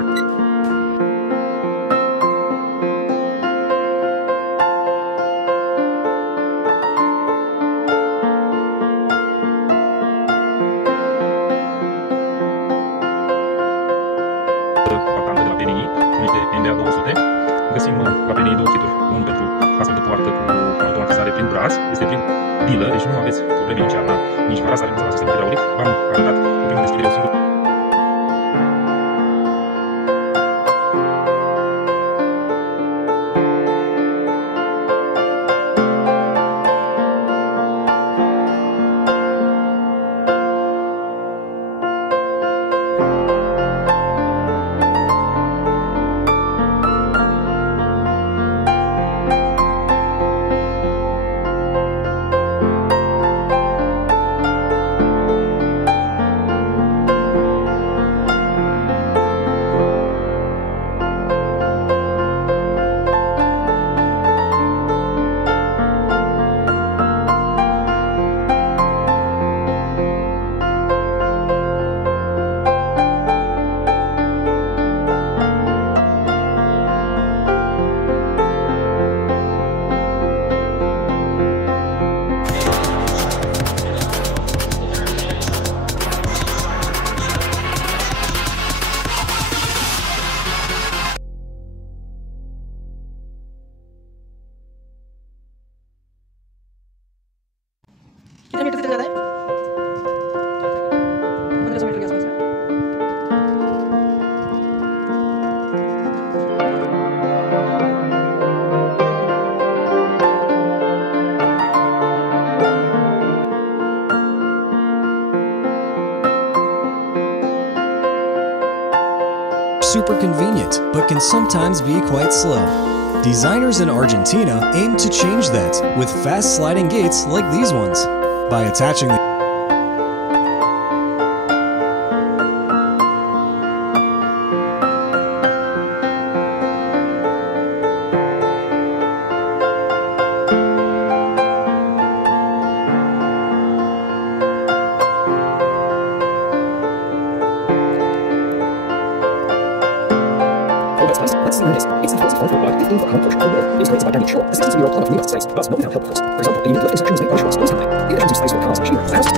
Vacantă de la PNI, se numește NBA 200. Găsim la PNI două kituri, unul pentru cască de poartă cu automatizare prin braț, este prin bilă, deci nu aveți probleme nici iarna, nici vara, să avem la sistem hidraulic. V-am arătat o primă deschidere, o singură. कितने metre से चल जाता है? 1500 metre के आसपास है। Super convenient, but can sometimes be quite slow. Designers in Argentina aim to change that with fast sliding gates like these ones. By attaching the Let's learn this. It's the 15 foot push on the wheel. It was created by Danny Shaw, a 62-year-old plumber from Newcastle Space, but not without help, of course. For example, the unique lift instructions made by Shaw's was company. The engine space for cars, machinery, the house.